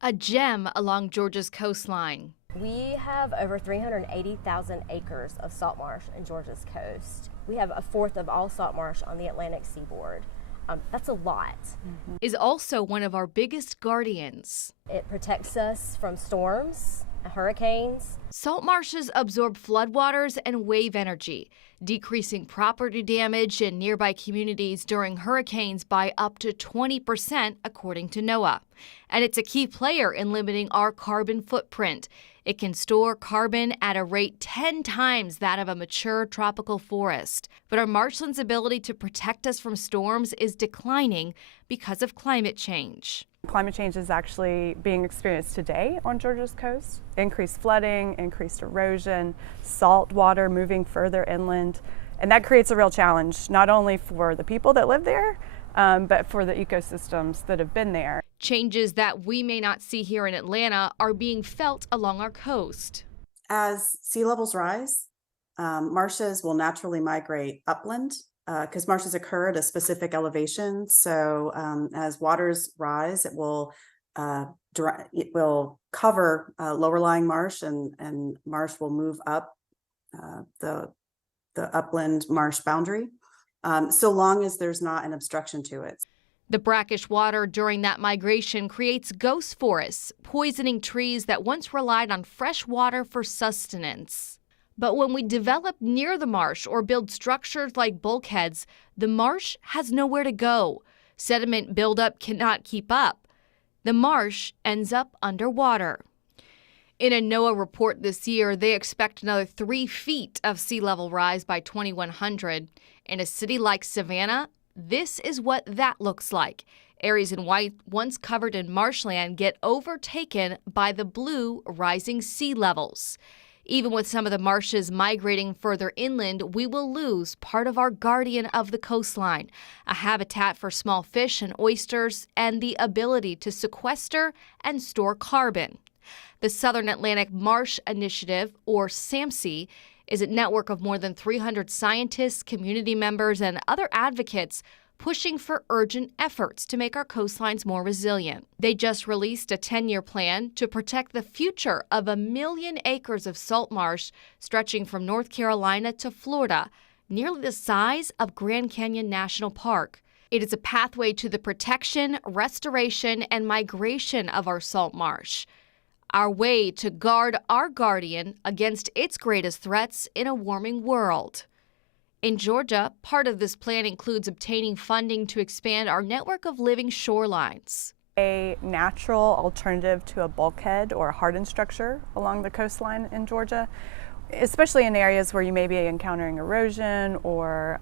a gem along Georgia's coastline. We have over 380,000 acres of salt marsh in Georgia's coast. We have a fourth of all salt marsh on the Atlantic seaboard. That's a lot. Is also one of our biggest guardians. It protects us from storms, hurricanes. Salt marshes absorb floodwaters and wave energy, decreasing property damage in nearby communities during hurricanes by up to 20%, according to NOAA. And it's a key player in limiting our carbon footprint. It can store carbon at a rate 10 times that of a mature tropical forest. But our marshlands' ability to protect us from storms is declining because of climate change. Climate change is actually being experienced today on Georgia's coast. Increased flooding, increased erosion, salt water moving further inland. And that creates a real challenge, not only for the people that live there, but for the ecosystems that have been there. Changes that we may not see here in Atlanta are being felt along our coast. As sea levels rise, marshes will naturally migrate upland because marshes occur at a specific elevation. So as waters rise, it will cover lower lying marsh, and marsh will move up the upland marsh boundary, so long as there's not an obstruction to it. The brackish water during that migration creates ghost forests, poisoning trees that once relied on fresh water for sustenance. But when we develop near the marsh or build structures like bulkheads, the marsh has nowhere to go. Sediment buildup cannot keep up. The marsh ends up underwater. In a NOAA report this year, they expect another 3 feet of sea level rise by 2100. In a city like Savannah, this is what that looks like. Areas in white, once covered in marshland, get overtaken by the blue rising sea levels. Even with some of the marshes migrating further inland, we will lose part of our guardian of the coastline, a habitat for small fish and oysters, and the ability to sequester and store carbon. The Southern Atlantic Marsh Initiative, or SAMSI, is a network of more than 300 scientists, community members, and other advocates pushing for urgent efforts to make our coastlines more resilient. They just released a 10-year plan to protect the future of 1 million acres of salt marsh stretching from North Carolina to Florida, nearly the size of Grand Canyon National Park. It is a pathway to the protection, restoration, and migration of our salt marsh. Our way to guard our guardian against its greatest threats in a warming world. In Georgia, part of this plan includes obtaining funding to expand our network of living shorelines. A natural alternative to a bulkhead or a hardened structure along the coastline in Georgia, especially in areas where you may be encountering erosion or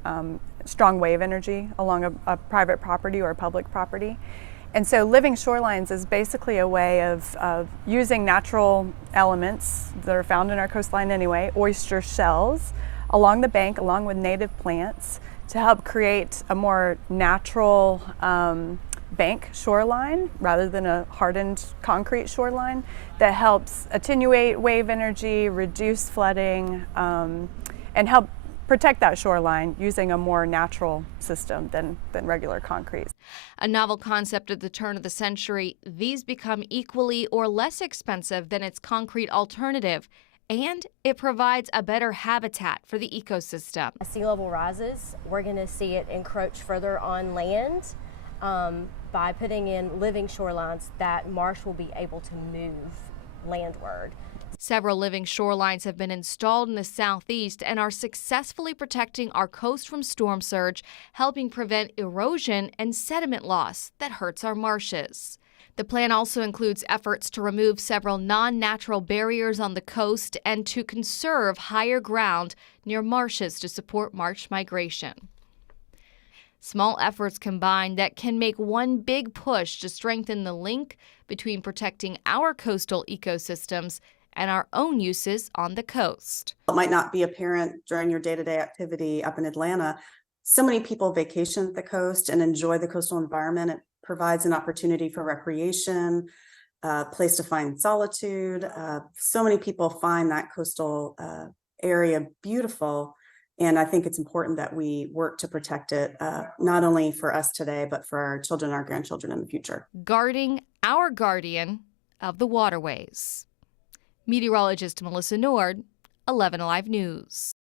strong wave energy along a private property or a public property. And so living shorelines is basically a way of using natural elements that are found in our coastline anyway, oyster shells, along the bank, along with native plants, to help create a more natural bank shoreline rather than a hardened concrete shoreline that helps attenuate wave energy, reduce flooding, and help protect that shoreline using a more natural system than regular concrete. A novel concept at the turn of the century, these become equally or less expensive than its concrete alternative, and it provides a better habitat for the ecosystem. As sea level rises, we're going to see it encroach further on land. By putting in living shorelines, that marsh will be able to move landward. Several living shorelines have been installed in the southeast and are successfully protecting our coast from storm surge, helping prevent erosion and sediment loss that hurts our marshes. The plan also includes efforts to remove several non-natural barriers on the coast and to conserve higher ground near marshes to support marsh migration. Small efforts combined that can make one big push to strengthen the link between protecting our coastal ecosystems and our own uses on the coast. It might not be apparent during your day-to-day activity up in Atlanta. So many people vacation at the coast and enjoy the coastal environment. It provides an opportunity for recreation, a place to find solitude. So many people find that coastal area beautiful. And I think it's important that we work to protect it, not only for us today, but for our children and our grandchildren in the future. Guarding our guardian of the waterways. Meteorologist Melissa Nord, 11 Alive News.